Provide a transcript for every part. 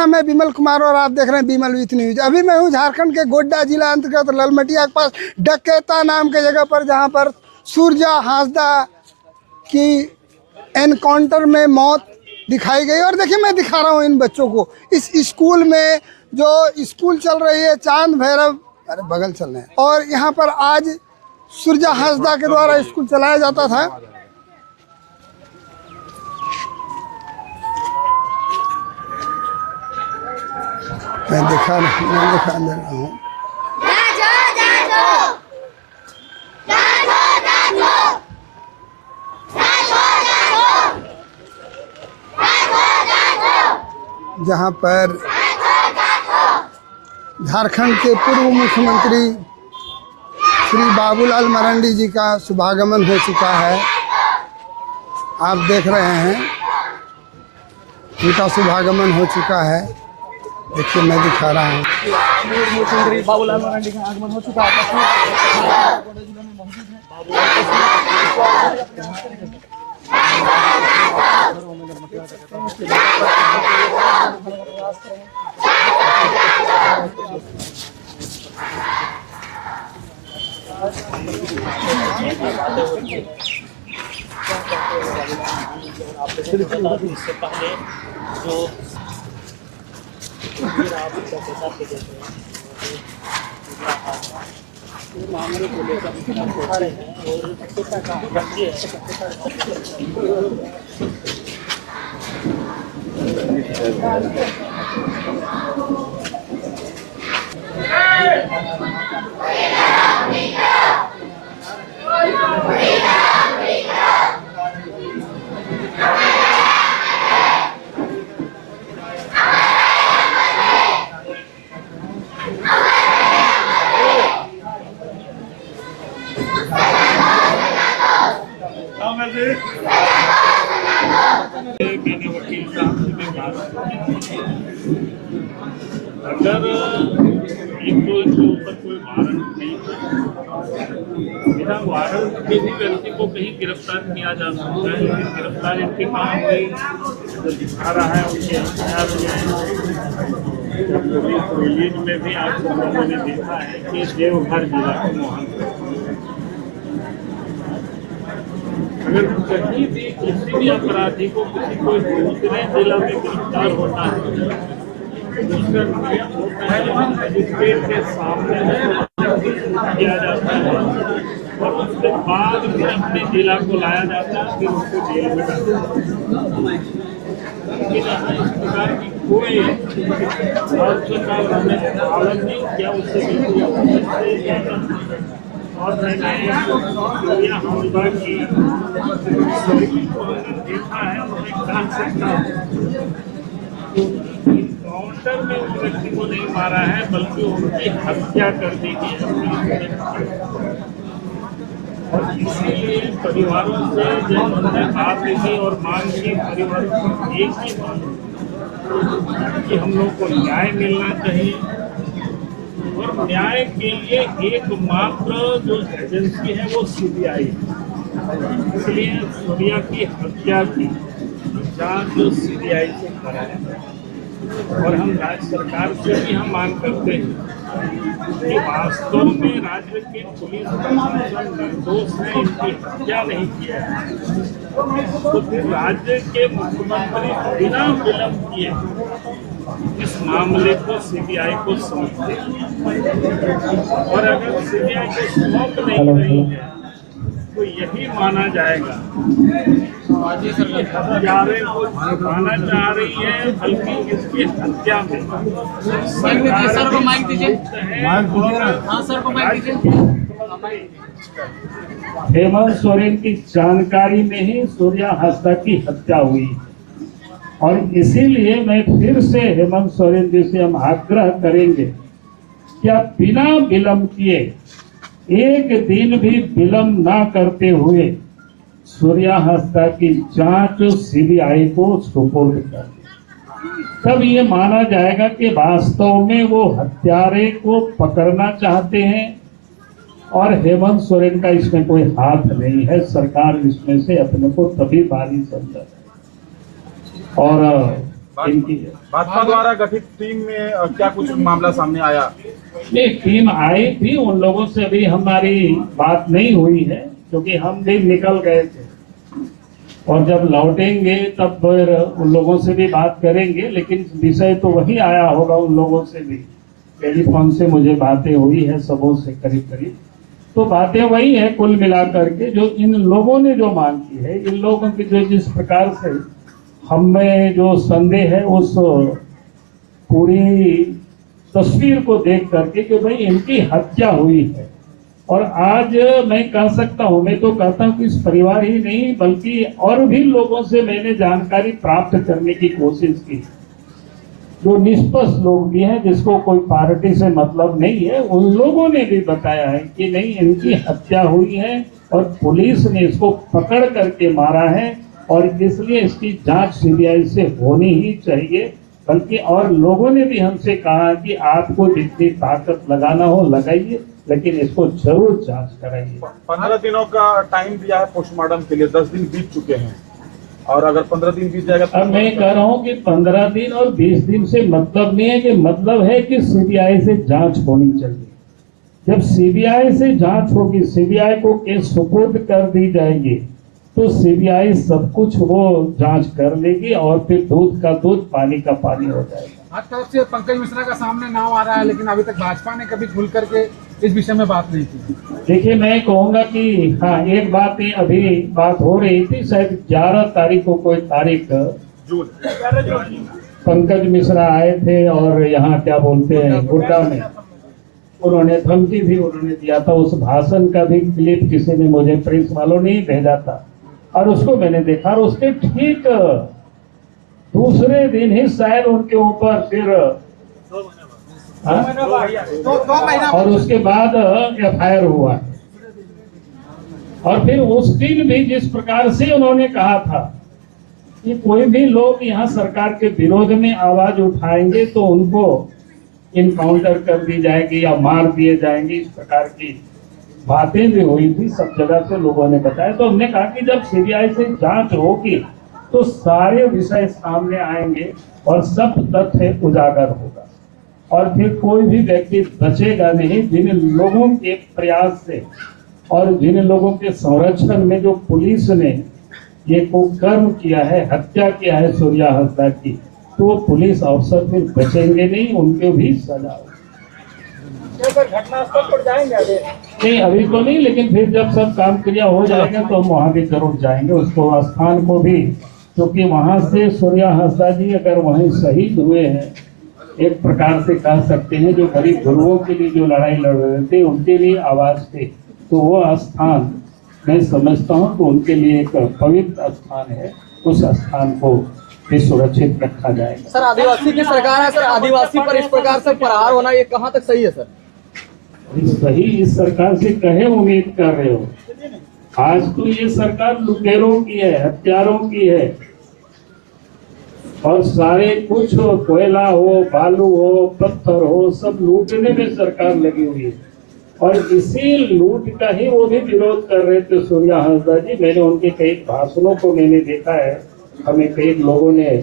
नाम है विमल कुमार और आप देख रहे हैं विमल विथ न्यूज। अभी मैं हूँ झारखंड के गोड्डा जिला अंतर्गत ललमटिया के पास डकेता नाम के जगह पर, जहाँ पर सूरजा हांसदा की एनकाउंटर में मौत दिखाई गई। और देखिए, मैं दिखा रहा हूँ इन बच्चों को। इस स्कूल में जो स्कूल चल रही है चांद भैरव, अरे बगल चल रहे हैं, और यहाँ पर आज सूरजा हांसदा के द्वारा स्कूल चलाया जाता था। मैं दिखा दे रहा हूँ। जहाँ पर झारखंड के पूर्व मुख्यमंत्री श्री बाबूलाल मरांडी जी का शुभागमन हो चुका है। आप देख रहे हैं, उनका शुभागमन हो चुका है। देखिए, मैं दिखा रहा हूँ। मुख्यमंत्री बाबूलाल मरांडी का आगमन हो चुका है। इससे पहले जो मामले को लेकर मैंने वकील साहब से भी बात अगर इनको इसके ऊपर कोई वारंट नहीं है, बिना वारंट के भी व्यक्ति को कहीं गिरफ्तार किया जा सकता है। लेकिन गिरफ्तार इनके कहाँ हुई जो दिखा रहा है उनके पुलिस रिलीज में भी आप लोगों ने देखा है कि देवघर जिला के मोहन, अगर कहीं भी किसी भी अपराधी को किसी कोई दूसरे जिला में गिरफ्तार होता है तो उसका नियम होता है मजिस्ट्रेट के सामने किया जाता है और उसके बाद फिर अपने जिला को लाया जाता है, फिर उसको जेल में डालता है। लेकिन यहाँ इस प्रकार की कोई पालन नहीं किया, उससे बिल्कुल। और मैंने सूर्या हांसदा की शरीर को देखा है, उन्हें कह सकता काउंटर में उस व्यक्ति को नहीं मारा है, बल्कि उनकी हत्या कर दी गई है। और इसीलिए परिवारों से जब हमने बात की और मांग की, परिवारों को एक ही मांग कि हम लोग को न्याय मिलना चाहिए। और न्याय के लिए एकमात्र जो एजेंसी है वो सीबीआई है। इसलिए सूर्या की हत्या की जांच सीबीआई से कराया। और हम राज्य सरकार से भी हम मांग करते हैं कि वास्तव में राज्य के पुलिस प्रशासन निर्दोष है, इनकी हत्या नहीं किया है, तो फिर राज्य के मुख्यमंत्री बिना विलंब किए इस मामले को सीबीआई को सौंप दे। और अगर सीबीआई को सौंप नहीं रही है तो यही माना जाएगा हत्यारे को छुपाना चाह रही है, बल्कि इसकी हत्या में सर को माइक दीजिए। हाँ सर को माइक दीजिए। हेमंत सोरेन की जानकारी में ही सूर्या हांसदा की हत्या हुई और इसीलिए मैं फिर से हेमंत सोरेन जी से हम आग्रह करेंगे कि आप बिना विलंब किए, एक दिन भी विलंब ना करते हुए सूर्या हांसदा की जांच सीबीआई को सुपुर्द कर दें। तब ये माना जाएगा कि वास्तव में वो हत्यारे को पकड़ना चाहते हैं और हेमंत सोरेन का इसमें कोई हाथ नहीं है। सरकार इसमें से अपने को तभी बारी समझा। और इनकी है। भाजपा द्वारा गठित टीम में क्या कुछ मामला सामने आया? ये टीम आई थी, उन लोगों से अभी हमारी बात नहीं हुई है क्योंकि हम भी निकल गए थे और जब लौटेंगे तब फिर उन लोगों से भी बात करेंगे, लेकिन विषय तो वही आया होगा। उन लोगों से भी टेलीफोन से मुझे बातें हुई है सबों से करीब करीब, तो बातें वही है कुल मिलाकर के जो इन लोगों ने जो मांग की है, इन लोगों की जो जिस प्रकार से हमें जो संदेह है उस पूरी तस्वीर को देख करके कि भाई इनकी हत्या हुई है। और आज मैं कह सकता हूं, मैं तो कहता हूं कि इस परिवार ही नहीं बल्कि और भी लोगों से मैंने जानकारी प्राप्त करने की कोशिश की, जो निष्पक्ष लोग भी हैं जिसको कोई पार्टी से मतलब नहीं है, उन लोगों ने भी बताया है कि नहीं इनकी हत्या हुई है और पुलिस ने इसको पकड़ करके मारा है और इसलिए इसकी जांच सीबीआई से होनी ही चाहिए। बल्कि और लोगों ने भी हमसे कहा कि आपको जितनी ताकत लगाना हो लगाइए, लेकिन इसको जरूर जांच कराइए। 15 दिनों का टाइम दिया है पोस्टमार्टम के लिए, 10 दिन बीत चुके हैं और अगर 15 दिन बीत जाएगा अब मैं कह रहा हूँ कि 15 दिन और 20 दिन से मतलब नहीं है, कि मतलब है कि सीबीआई से जांच होनी चाहिए। जब सीबीआई से जांच होगी, सीबीआई को केस सुपुर्द कर दी जाएगी, तो सीबीआई सब कुछ वो जांच कर लेगी और फिर दूध का दूध पानी का पानी हो जाएगा। आज तरफ से पंकज मिश्रा का सामने नाम आ रहा है, लेकिन अभी तक भाजपा ने कभी खुल करके इस विषय में बात नहीं की। देखिए मैं कहूंगा कि हाँ, एक बात ये अभी बात हो रही थी, शायद 11 तारीख को कोई तारीख जून पंकज मिश्रा आए थे और यहाँ क्या बोलते हैं गुड्डा में उन्होंने धमकी भी उन्होंने दिया था। उस भाषण का भी क्लिप किसी ने मुझे प्रेस वालों ने ही भेजा था और उसको मैंने देखा और उसके ठीक दूसरे दिन ही शायद उनके ऊपर फिर और उसके बाद एफआईआर हुआ और फिर उस दिन भी जिस प्रकार से उन्होंने कहा था कि कोई भी लोग यहाँ सरकार के विरोध में आवाज उठाएंगे तो उनको इनकाउंटर कर दी जाएगी या मार दिए जाएंगे, इस प्रकार की बातें भी हुई थी, सब जगह से लोगों ने बताया। तो हमने कहा कि जब सीबीआई से जांच होगी तो सारे विषय सामने आएंगे और सब तथ्य उजागर होगा और फिर कोई भी व्यक्ति बचेगा नहीं। जिन लोगों के प्रयास से और जिन लोगों के संरक्षण में जो पुलिस ने ये कुकर्म किया है, हत्या किया है सूर्या हंसदा की, तो पुलिस अफसर फिर बचेंगे नहीं, उनके भी सजा होगी। घटनास्थल पर जाएंगे अभी? नहीं अभी तो नहीं, लेकिन फिर जब सब काम क्रिया हो जाएगा तो हम वहाँ भी जरूर जाएंगे, उसको स्थान को भी, क्योंकि वहाँ से सूर्या हंसदा जी अगर वहीं शहीद हुए हैं, एक प्रकार से कह सकते हैं जो गरीब गुरुओं के लिए जो लड़ाई लड़ रहे थे उनके लिए आवाज थे, तो वो स्थान मैं समझता हूँ कि उनके लिए एक पवित्र स्थान है, उस स्थान को भी सुरक्षित रखा जाएगा। सर आदिवासी की सरकार है सर, आदिवासी पर इस प्रकार से प्रहार होना ये कहाँ तक सही है सर? सही इस सरकार से कहे उम्मीद कर रहे हो? आज तो ये सरकार लुटेरों की है, हत्यारों की है और सारे कुछ कोयला हो, बालू हो, पत्थर हो, सब लूटने में सरकार लगी हुई है और इसी लूट का ही वो भी विरोध कर रहे थे सूर्या हंसदा जी। मैंने उनके कई भाषणों को मैंने देखा है, हमें कई लोगों ने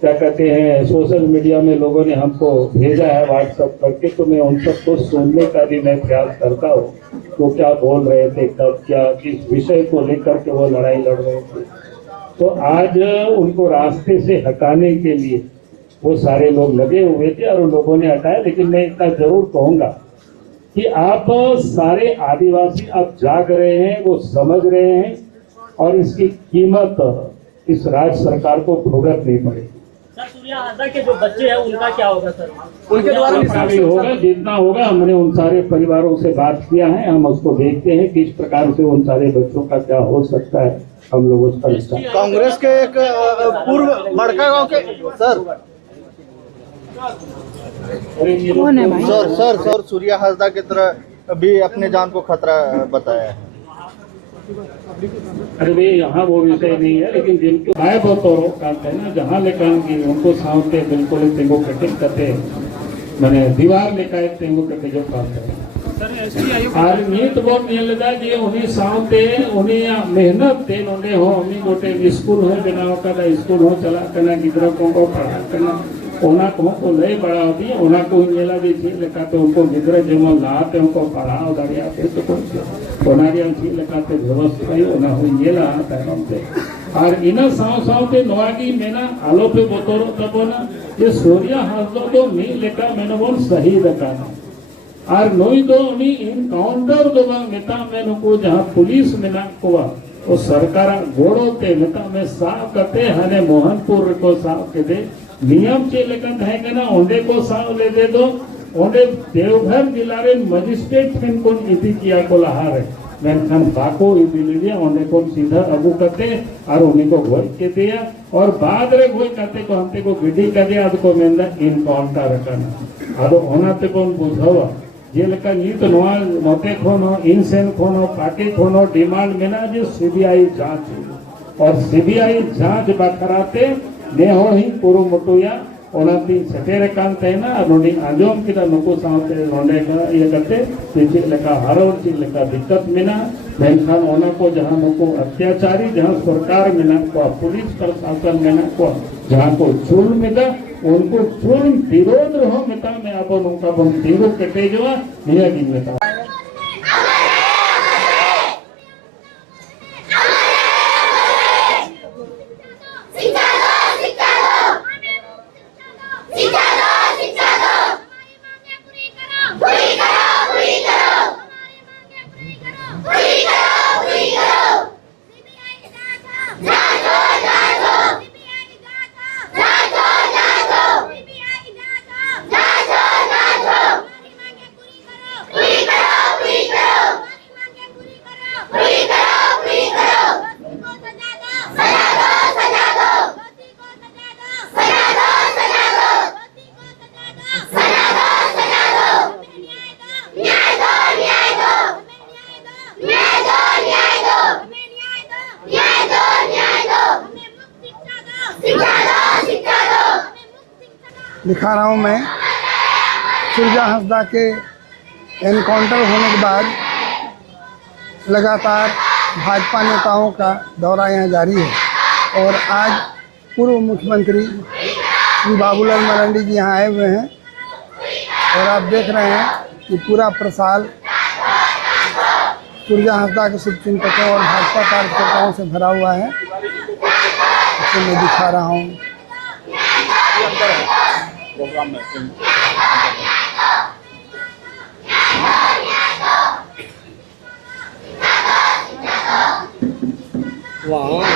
क्या कहते हैं सोशल मीडिया में लोगों ने हमको भेजा है व्हाट्सएप करके, तो मैं उन सबको सुनने का भी मैं प्रयास करता हूँ तो क्या बोल रहे थे, कब क्या किस विषय को लेकर के वो लड़ाई लड़ रहे थे। तो आज उनको रास्ते से हटाने के लिए वो सारे लोग लगे हुए थे और उन लोगों ने हटाया। लेकिन मैं इतना जरूर कहूँगा कि आप सारे आदिवासी आप जाग रहे हैं, वो समझ रहे हैं और इसकी कीमत इस राज्य सरकार को भुगतनी पड़ेगी। सर सूर्या हंसदा के जो बच्चे हैं उनका क्या होगा सर? उनके द्वारा भी होगा, जितना होगा। हमने उन सारे परिवारों से बात किया है, हम उसको देखते हैं किस प्रकार से उन सारे बच्चों का क्या हो सकता है, हम लोग उस पर कांग्रेस के एक पूर्व मड़का गांव के सर सूर्या हंसदा की तरह भी अपने जान को खतरा बताया है। अरे भाई यहाँ वो विषय नहीं है, लेकिन जिनको गायब हो तो काम है ना, जहाँ लेकर की उनको साउंड पे बिल्कुल तेंगो कटिंग करते मैंने दीवार लेकर तेंगो कटे जो काम करें। और नीत बोन नेलदा जे उनी साउते उनी मेहनत ते नोंडे हो उनी गोटे स्कूल हो बनाव कदा स्कूल हो चला कना गिद्रा को पढ़ा कना ओना को लय बड़ा दी ओना को नेला दी थी लेका तो उनको गिद्रा जेमो लाते उनको पढ़ाओ दरिया पे तो को ओना रे थी लेका ते व्यवस्था ही ओना हो नेला तायम पे और इना साउते नोआगी मेना आलो पे बोतरो तबोना ये सूर्या हाजो तो मी लेका मेनोन सही दकाना और नोई दो उनी इनकाउंटर दो मेता में को जहां पुलिस में ना को वो सरकार गोड़ो ते मेता में साफ करते हने मोहनपुर को साफ के दे नियम चे लेकिन है कि ना ओंडे को साफ ले दे दो ओंडे देवघर जिला रे मजिस्ट्रेट फिन कोन इति किया को लहार है मेनखान बाको इति ले दिया ओंडे को सीधा अगु करते और उन्हीं को गोई के दिया और बाद रे गोई करते को हमते को गिडी कर दिया को मेंदा इनकाउंटर करना आदो ओनाते कोन बुझावा जेलका नीत नोआ नोते खोनो इनसेन खोनो पार्टी खोनो डिमांड मेना जो सीबीआई जांच और सीबीआई जांच बाखराते नेहो ही पुरु मुटुया ओनाती सटेरे कान तेना नोडी आजोम किदा नुको सावते नोडे का ये करते चिक लेका हरो चिक लेका दिक्कत मेना मेनखान ओना को जहां नुको अत्याचारी जहां सरकार मेना को पुलिस प्रशासन मेना को जहां को चूल मेदा उनको चूल विरोध रहो मेता में अब उनका बन तीरो कटे जो निया की मेता दिखा रहा हूँ मैं सुरजा हंसदा के एनकाउंटर होने के बाद लगातार भाजपा नेताओं का दौरा यहाँ जारी है और आज पूर्व मुख्यमंत्री श्री बाबूलाल मरांडी जी यहाँ आए हुए हैं और आप देख रहे हैं कि पूरा प्रसाल सुरजा हंसदा के शुभचिंतकों और भाजपा कार्यकर्ताओं से भरा हुआ है। इसे मैं दिखा रहा हूँ। प्रोग्राम में वाह